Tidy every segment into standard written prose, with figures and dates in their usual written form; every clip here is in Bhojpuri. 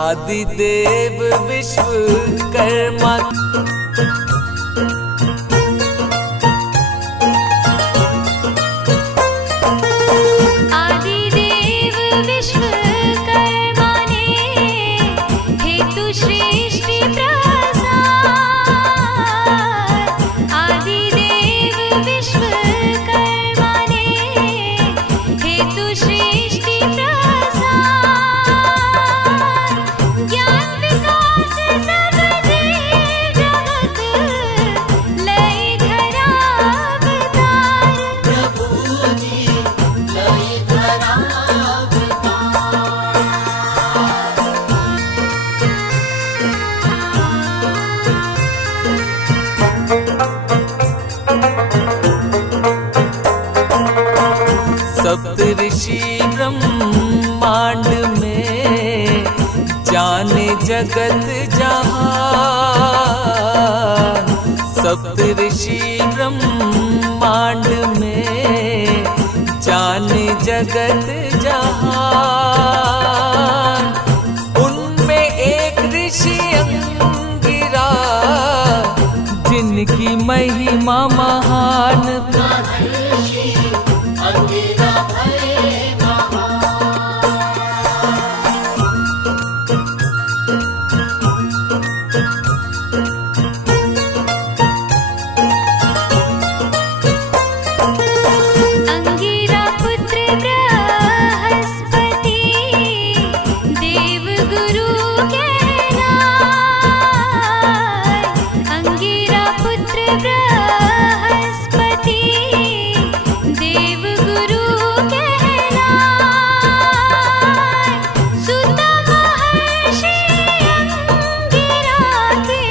आदिदेव विश्वकर्मा। आदिदेव विश्वकर्मा ने हेतु सृष्टि प्रसार। आदिदेव विश्वकर्मा ने हेतु सृष्टि प्रसार। ज्ञान विकास सब जीव जगत लय धरा अवतार। प्रभु जी लय धरा सप्तऋषि ब्रह्मांड में जाने जगत जहान। सप्तऋषि ब्रह्मांड में जाने जगत जहान। उनमें एक ऋषि अंगिरा जिनकी महिमा महान। महर्षि अंगिरा भये अंगिरा पुत्र बृहस्पति देव गुरु कहलाए। अंगिरा पुत्र बृहस्पति देव गुरु कहलाए। सुत महर्षि अंगिरा के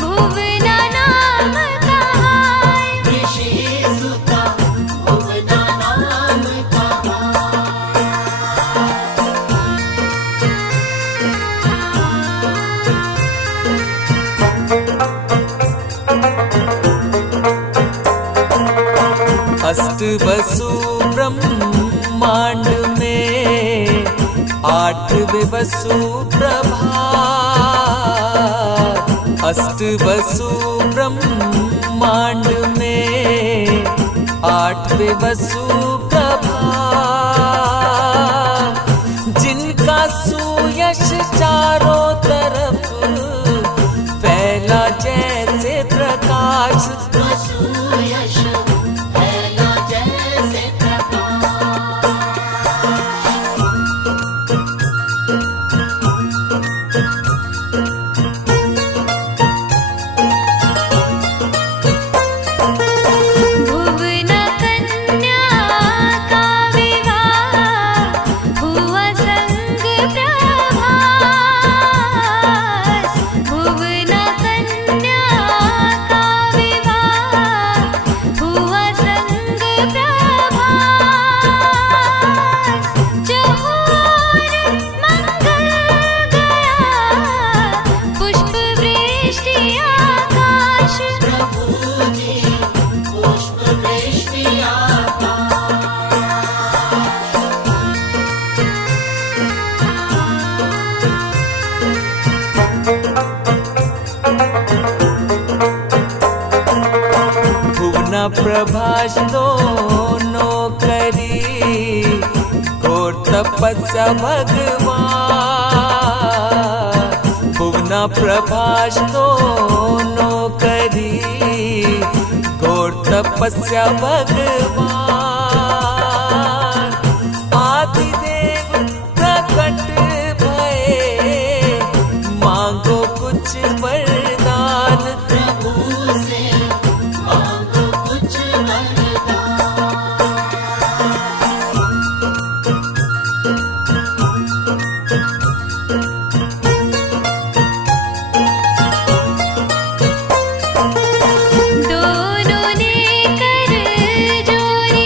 भुवना नाम कहाए। ऋषि सुता भुवना नाम कहा। अष्ट वसु ब्रह्मांड में आठवें वसु प्रभात। अष्ट वसु ब्रह्मांड में आठवें वसु प्रभात। जिनका सुयश चारों तरफ फैला जैसे प्रकाश। वसुयश फैला जैसे प्रकाश। भुवना कन्या का विवाह हुआ संग प्रभास। भुवना कन्या का विवाह हुआ संग प्रभास। चहुर मंगल गया पुष्प वृष्टि आकाश। प्रभु जी पुष्प वृष्टि भुवना प्रभास दोनों करी घोर तपस्या भगवान। भुवना प्रभास दोनों करी घोर तपस्या भगवान। आदिदेव प्रकट भये मांगो कुछ वरदान। प्रभु से मांगो कुछ वरदान। दोनों ने कर जोड़ी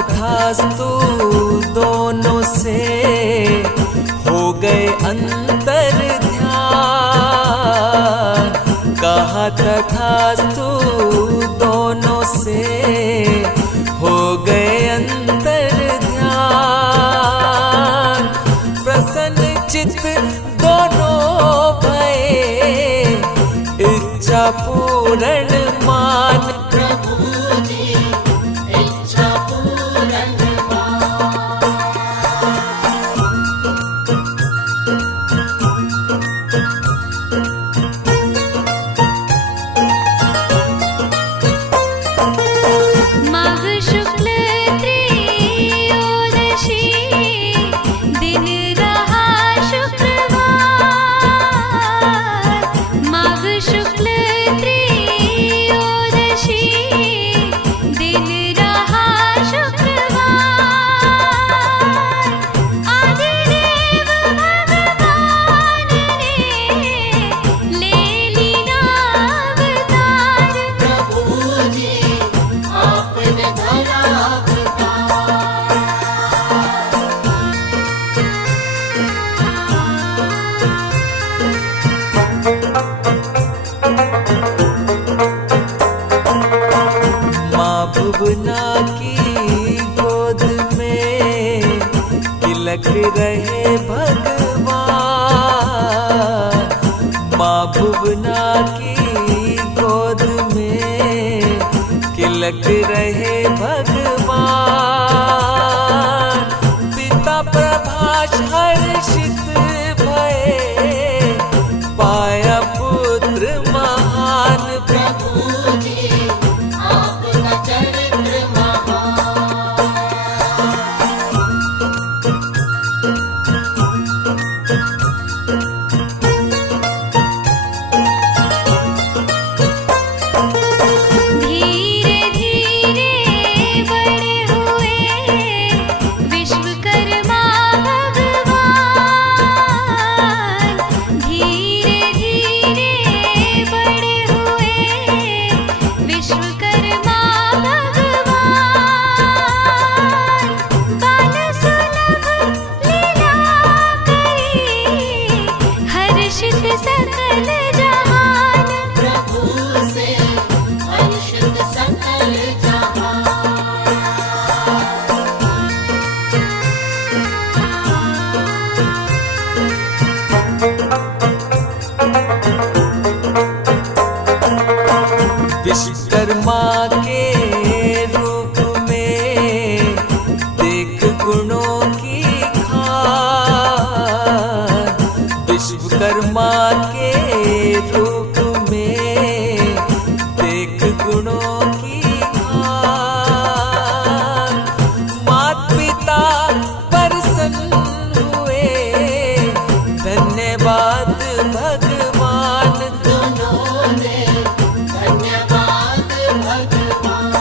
तथास्तु दोनों से हो गए अंतर ध्यान। कहा तथास्तु दोनों से हो गए अंतर ध्यान। प्रसन्न चित्त दोनों भये इच्छा पूर्ण मान। प्रभु जी इच्छा पूर्ण माघ शुक्ल त्रयोदशी दिन रहा शुक्रवार। माघ शुक्ल त्रयोदशी दिन रहा शुक्रवार। आदिदेव भगवान ने ले लीना अवतार। प्रभु जी आपने धरा अवतार। माँ भुवना की गोद में तिलक रहे भगवान। माँ भुवना की गोद में तिलक रहे भगवान। पिता प्रभाष हर्षित भये पाया पुत्र महान। प्रभु जी आपका चरित्र महान। धीरे धीरे बड़े हुए विश्वकर्मा भगवान। धीरे धीरे बड़े हुए विश्वकर्मा भगवान। बाल सुलभ लीला करी हर्षित सकल जहान। प्रभु से हर्षित सकल जहान। विश्वकर्मा के रूप में देख गुणों की खान। विश्वकर्मा के रूप में देख गुणों की खान। मात पिता प्रसन्न हुए धन्यवाद भगवान। दोनों ने धन्यवाद भगवान।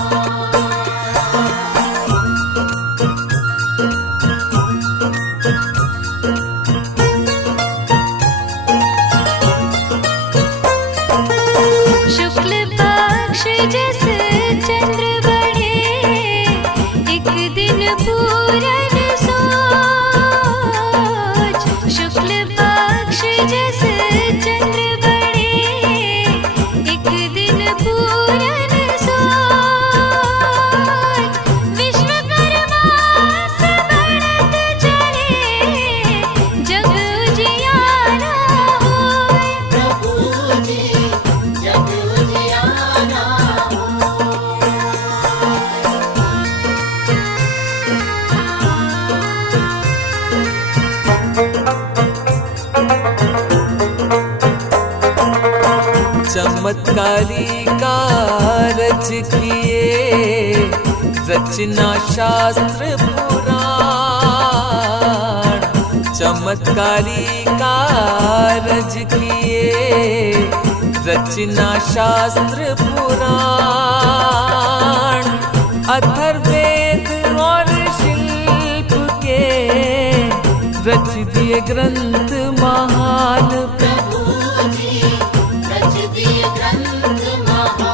शुक्ल पक्ष जस चंद्र बढ़े एक दिन पूरन सोच। शुक्ल पक्ष जस चंद्र बढ़े एक दिन पूरन सोच। विश्वकर्मा सबड़त चले जग उजियारा होए। प्रभु जी जग उजियारा हो। चमत्कारी कारज किए रचना शास्त्र पुराण। चमत्कारी कारज किए रचना शास्त्र पुराण। अथर्ववेद और शिल्प के रच दिए ग्रंथ महान। प्रभु जी रच दिए ग्रंथ महान।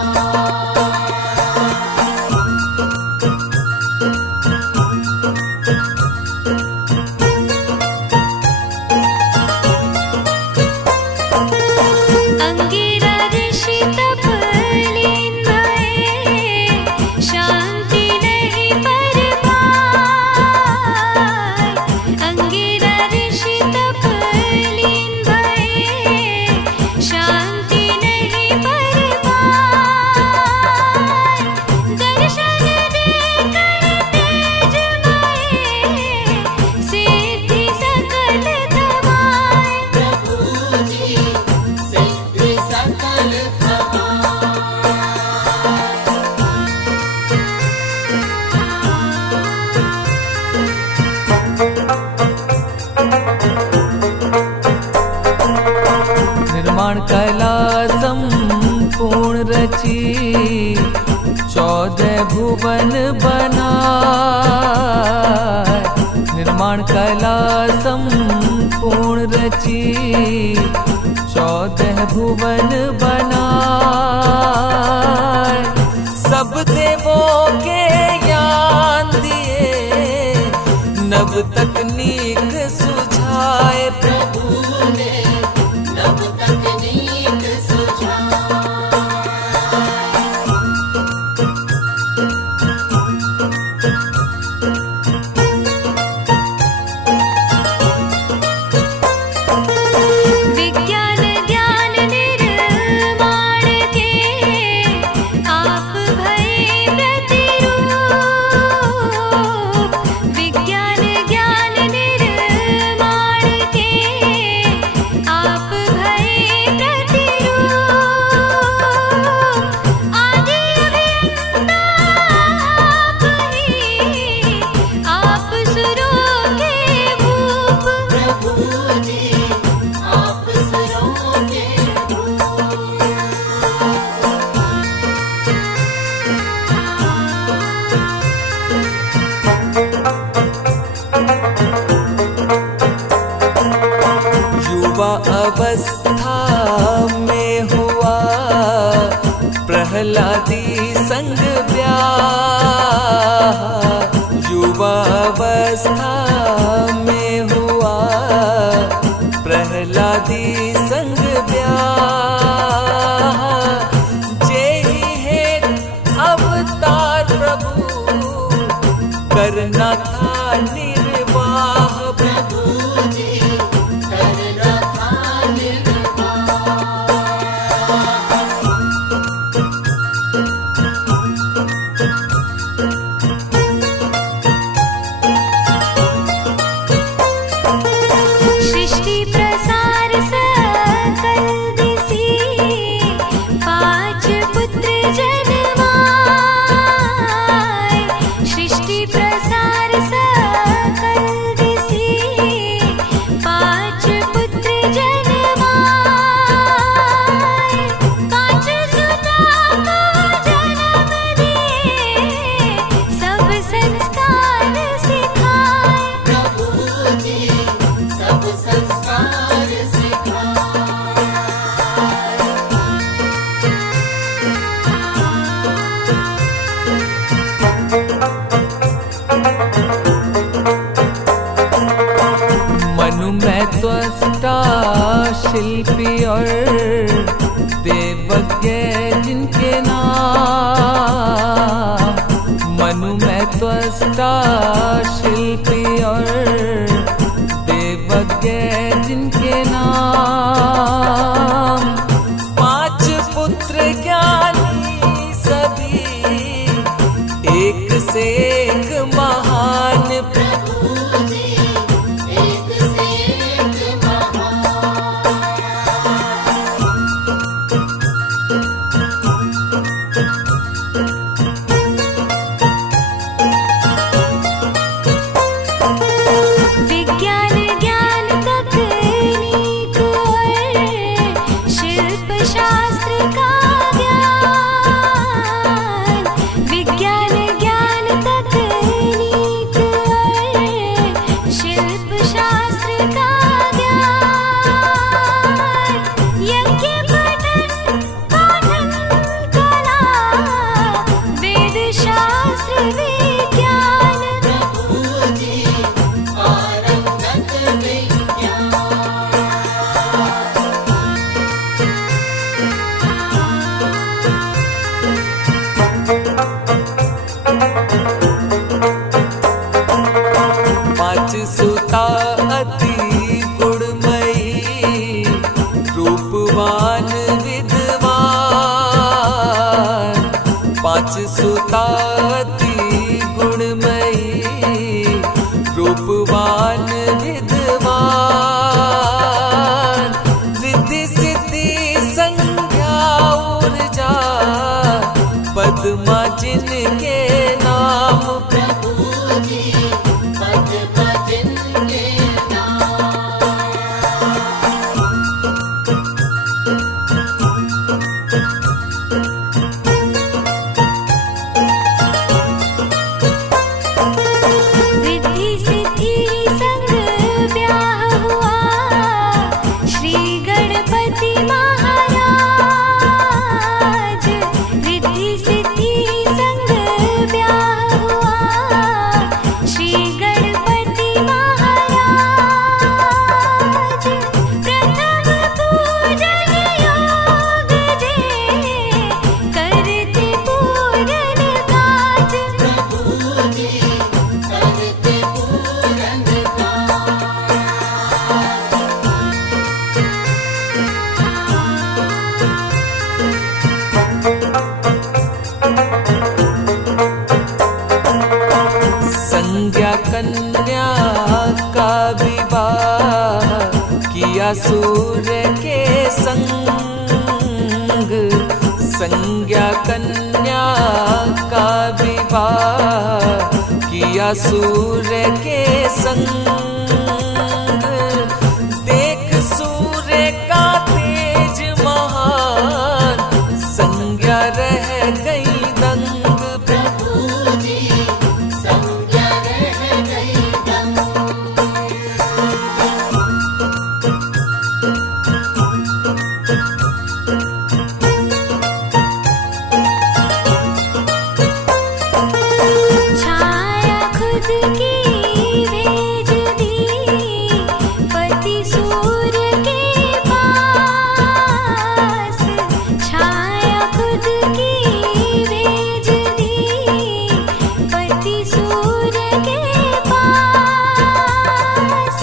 निर्माण कला संपूर्ण रची 14 भुवन बनाए। निर्माण कला संपूर्ण रची 14 भुवन बनाए। सब देवों के ज्ञान दिए नव तकनीक सुझाए। प्रभु ने नव तकनीक सुझाई। विज्ञान ज्ञान निर्माण के आप भये प्रतिरूप। विज्ञान ज्ञान निर्माण के आप भये प्रतिरूप। आदि अभियंता आप ही, आप सुरों के भूप। प्रभु जी आप सुरों के भूप। युवा अवस्था में हुआ प्रहलादी संग ब्याह। युवा अवस्था में हुआ प्रहलादी संग ब्याह। जेहि हेत अवतार प्रभु करना था निर्वाह। प्रभु जी करना था निर्वाह। सृष्टि प्रसार सकल दिसि 5 पुत्र जन्माए। सृष्टि प्रसार सकल दिसि 5 पुत्र जन्माए। 5 सुता को जन्म दिए सब संस्कार सिखाए। प्रभु जी सब संस्कार सिखाए। मनु में त्वष्टा शिल्पी और देवज्ञ जिनके नाम। मनु में त्वष्टा शिल्पी और देवज्ञ जिनके नाम। 5 पुत्र ज्ञानी सभी एक से एक महान। प्रभु जी एक से एक महान। विज्ञान ज्ञान तकनीक और शिल्प शास्त्र का ज्ञान। विज्ञान ज्ञान तकनीक और शिल्प शास्त्र का ज्ञान। यज्ञ पठन पाठन कला वेद शास्त्र विज्ञान। प्रभु जी पारंगत विज्ञान। पांच सुता अति गुणमयी रूपवान विद्वान। 5 सुता अति गुणमयी रूपवान विद्वान। रिद्धि सिद्धि संज्ञा ऊर्जा पद्मा जिनके नाम। प्रभु जी पद्मा जिनके नाम। संज्ञा कन्या का विवाह किया सूर्य के संग। देख सूर्य का तेज महान, संज्ञा रह गई दंग। प्रभु जी संज्ञा रह गई दंग। छाया खुद की भेज दी पति सूर्य के पास। छाया खुद की भेज दी पति सूर्य के पास।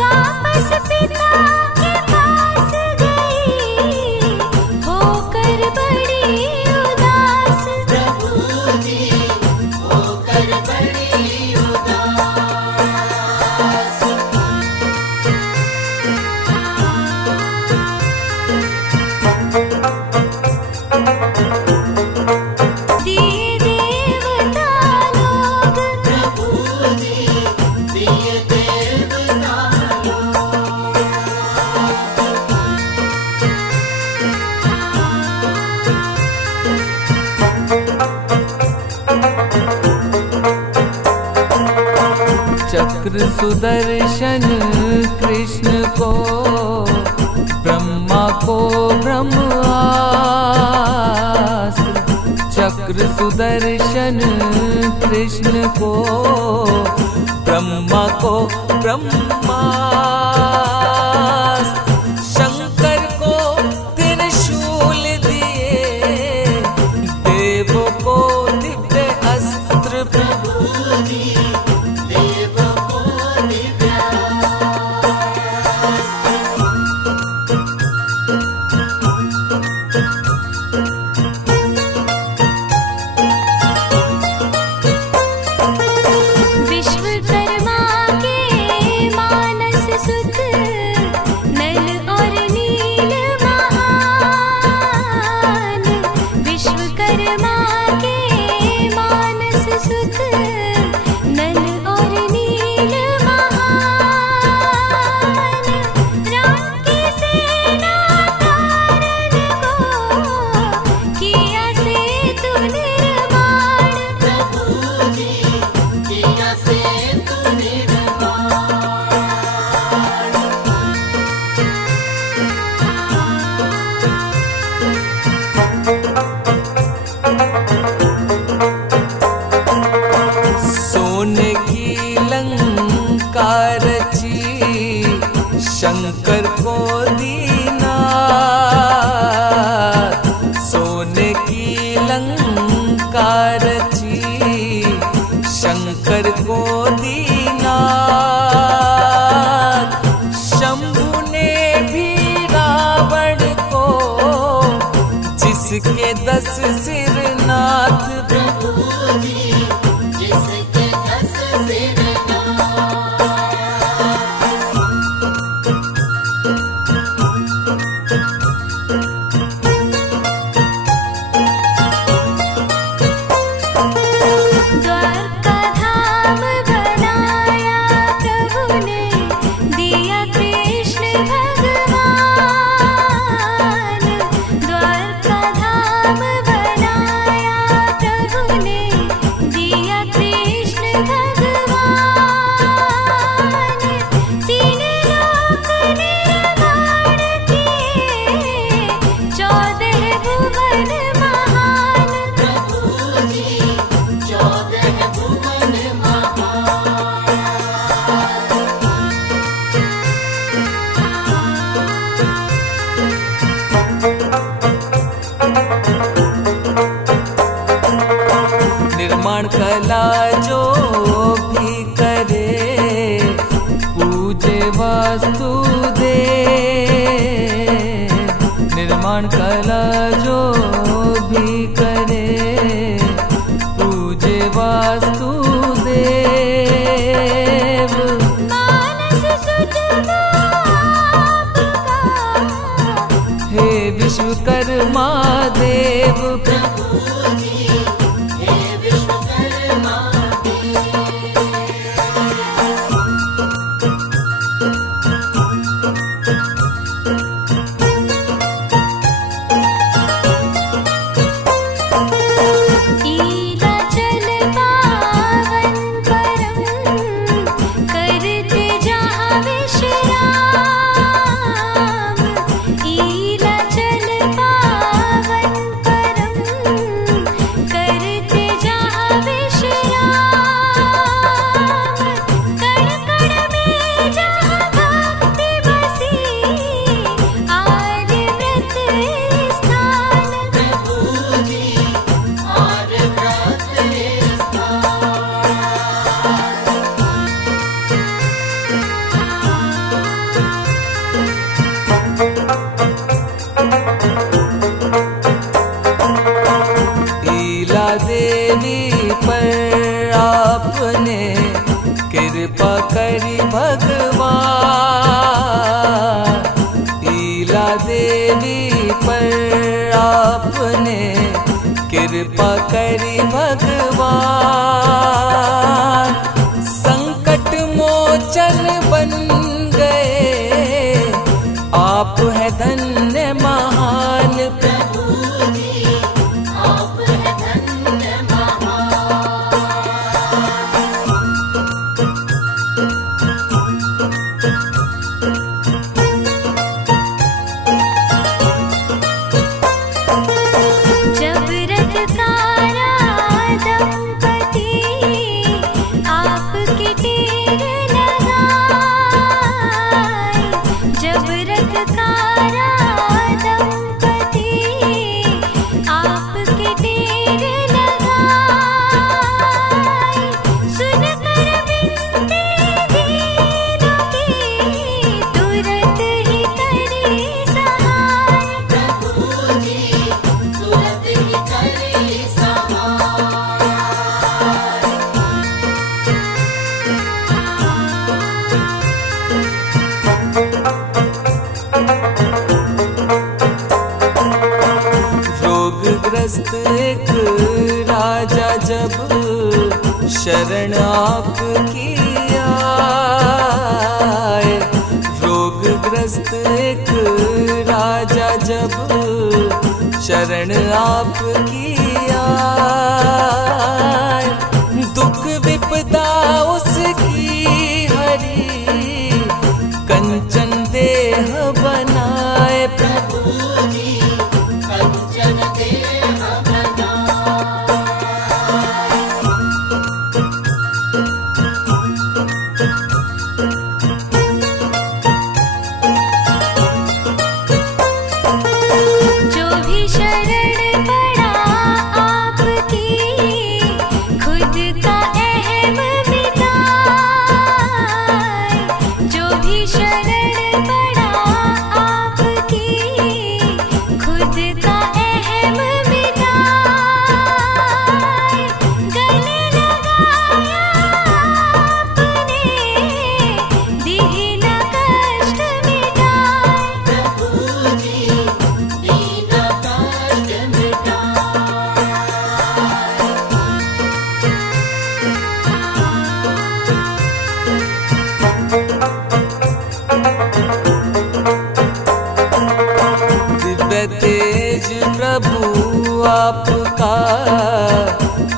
वापस पिता के पास गई होकर बड़ी उदास। प्रभु जी होकर बड़ी उदास। दिए देवता लोग प्रभु जी दिए देवता लोग। चक्र सुदर्शन कृष्ण को, ब्रह्मा को ब्रह्मास्त्र। चक्र सुदर्शन कृष्ण को, ब्रह्मा को ब्रह्मास्त्र। शंकर को त्रिशूल दिए, देवों को दिव्य अस्त्र। प्रभु जी देव को दिव्यास्त्र। विश्वकर्मा के मानस सुत, नल और नील महान। विश्वकर्मा के मानस सुत, नल और नील महान। राम की सेना तारन को किया सेतु निर्माण। प्रभु जी किया सेतु निर्माण। सोने की लंका रची, शंकर को दीना। सोने की लंका रची, शंकर को दीना। शंभु ने भी रावण को, जिसके 10 सिर नाथ। प्रभु जी जिसके 10 सिर नाथ। द्वारका धाम बनाया प्रभु ने, दिया कृष्ण भगवान। द्वारका धाम बनाया प्रभु ने, दिया कृष्ण भगवान। तीन लोक निर्माण किए, 14 भुवन महान। प्रभु जी 14 भुवन महान। निर्माण कला जो भी करे, पूजे वास्तु दे। निर्माण कला जो भी करे, पूजे वास्तु देव। मानस सुत आपका, हे विश्वकर्मा देव। देवी पर आपने कृपा करी भगवान, संकट मोचन बन गए आप है धन्य महान। प्रभु जी आप है धन्य जब रथ तारा दंपति आपके टेर लगाए, जब रथ तारा दंपति आपके टेर लगाए, सुनकर विनती दीनों की तुरंत ही करी सहाय। प्रभु जी तुरंत ही करी सहाय। रोगग्रस्त एक राजा जब शरण आपकी आए, रोगग्रस्त एक राजा जब शरण आपकी आए, दुख विपदा उसकी हरी कंचन देह बनाए। प्रभु जी कंचन देह जो भी शरण पड़ा आपकी खुद का अहम मिटाए, जो भी शरण पड़ा आपकी खुद का अहम मिटाए, गले लगाया आपने दीन कष्ट मिटाए। प्रभु जी दीन कष्ट मिटाए। दिव्य तेज प्रभु आपका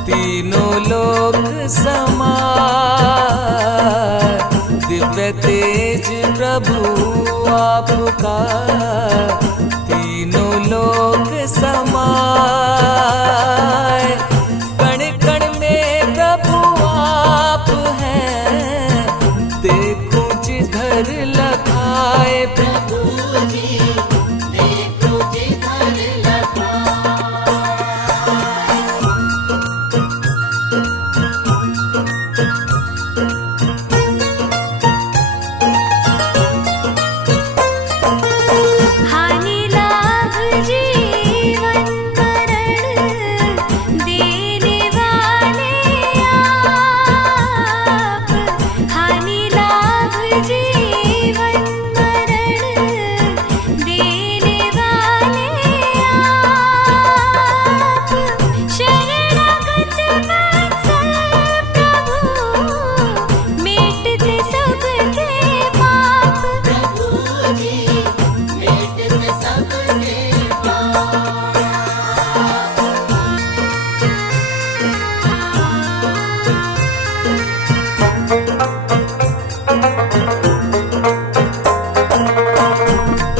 तीनों लोक समाए, दिव्य तेज प्रभु आपका तीनों लोक समाए, कण कण में प्रभु आप हैं देखो जिधर लगाए। प्रभु जी देखो जिधर लगा। हानि लाभ जीवन मरण देने वाले आप, हानि लाभ जीवन मरण देने वाले आप, शरणागत वत्सल प्रभु मिटते सबके पाप। प्रभु जी मिटते सबके पाप।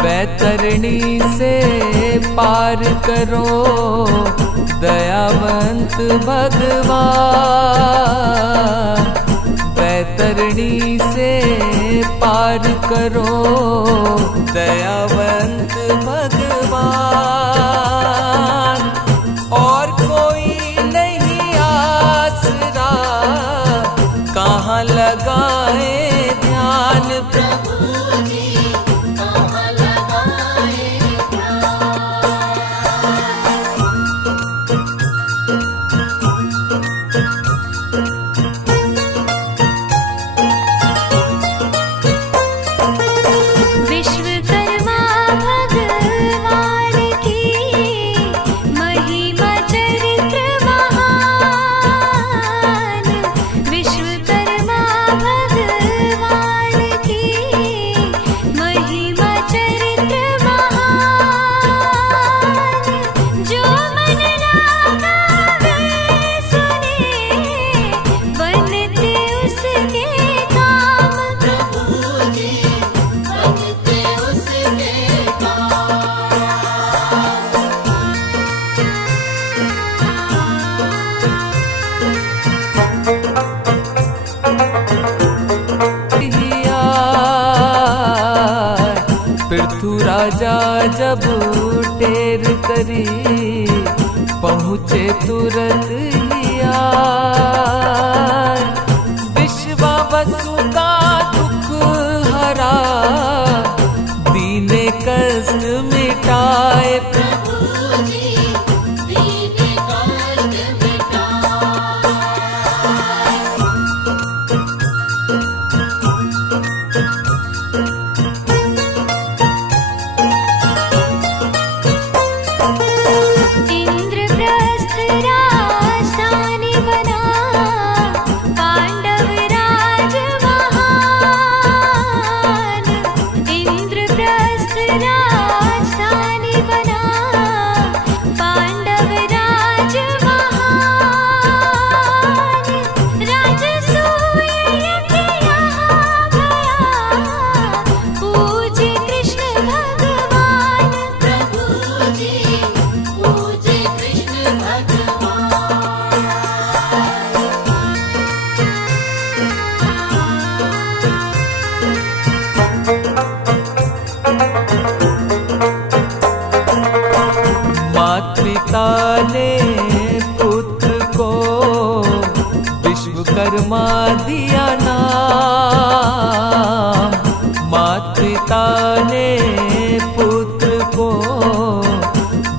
बैतरणी से पार करो दयावंत भगवान, बैतरणी से पार करो दयावंत भगवान, और कोई नहीं आसरा कहाँ लगाए ध्यान। प्रभु जी कहाँ लगाए विश्वकर्मा भगवान सब टेर करी पहुँचे तुरंत ही आए। विश्वावसु का दुख हरा दीने कष्ट मिटाए। प्रभु जी दीने कष्ट मिटाए। इंद्रप्रस्थ राजधानी बना पांडव राज महान। इंद्रप्रस्थ राजधानी बना पांडव राज महान। राजसूय यज्ञ यहाँ भया पूज्य कृष्ण भगवान। प्रभु जी पूजे कृष्ण भगवान। माता पिता ने पुत्र को विश्वकर्मा दिया नाम। माता पिता ने पुत्र को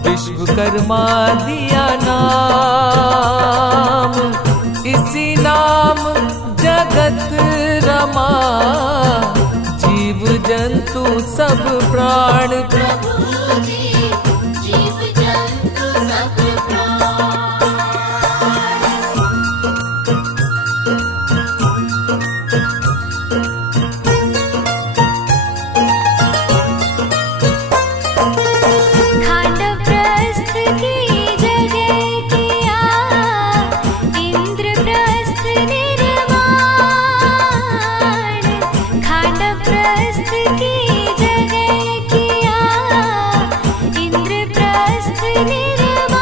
विश्वकर्मा दिया नाम। इसी नाम जगत रमा जीव जंतु सब प्राण। प्रभु जी जीव जंतु सब प्राण। खांडवप्रस्थ की जगह किया इंद्रप्रस्थ निर्माण। खांडवप्रस्थ की जगह किया इंद्रप्रस्थ निर्माण।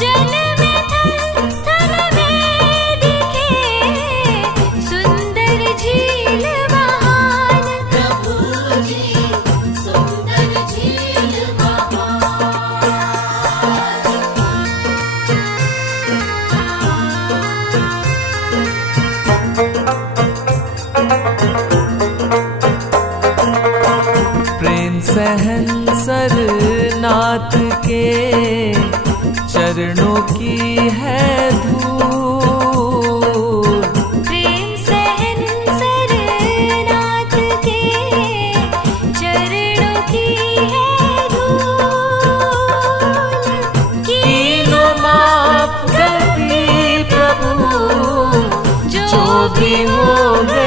जल में थल में दिखे सुंदर झील महान। प्रभु जी सुंदर झील महान। प्रेम सहनसर नाथ के चरणों की है धूल। प्रेम सहन सरनाथ के चरणों की है धूल। कीनो माफ करती प्रभु जो भी हो गया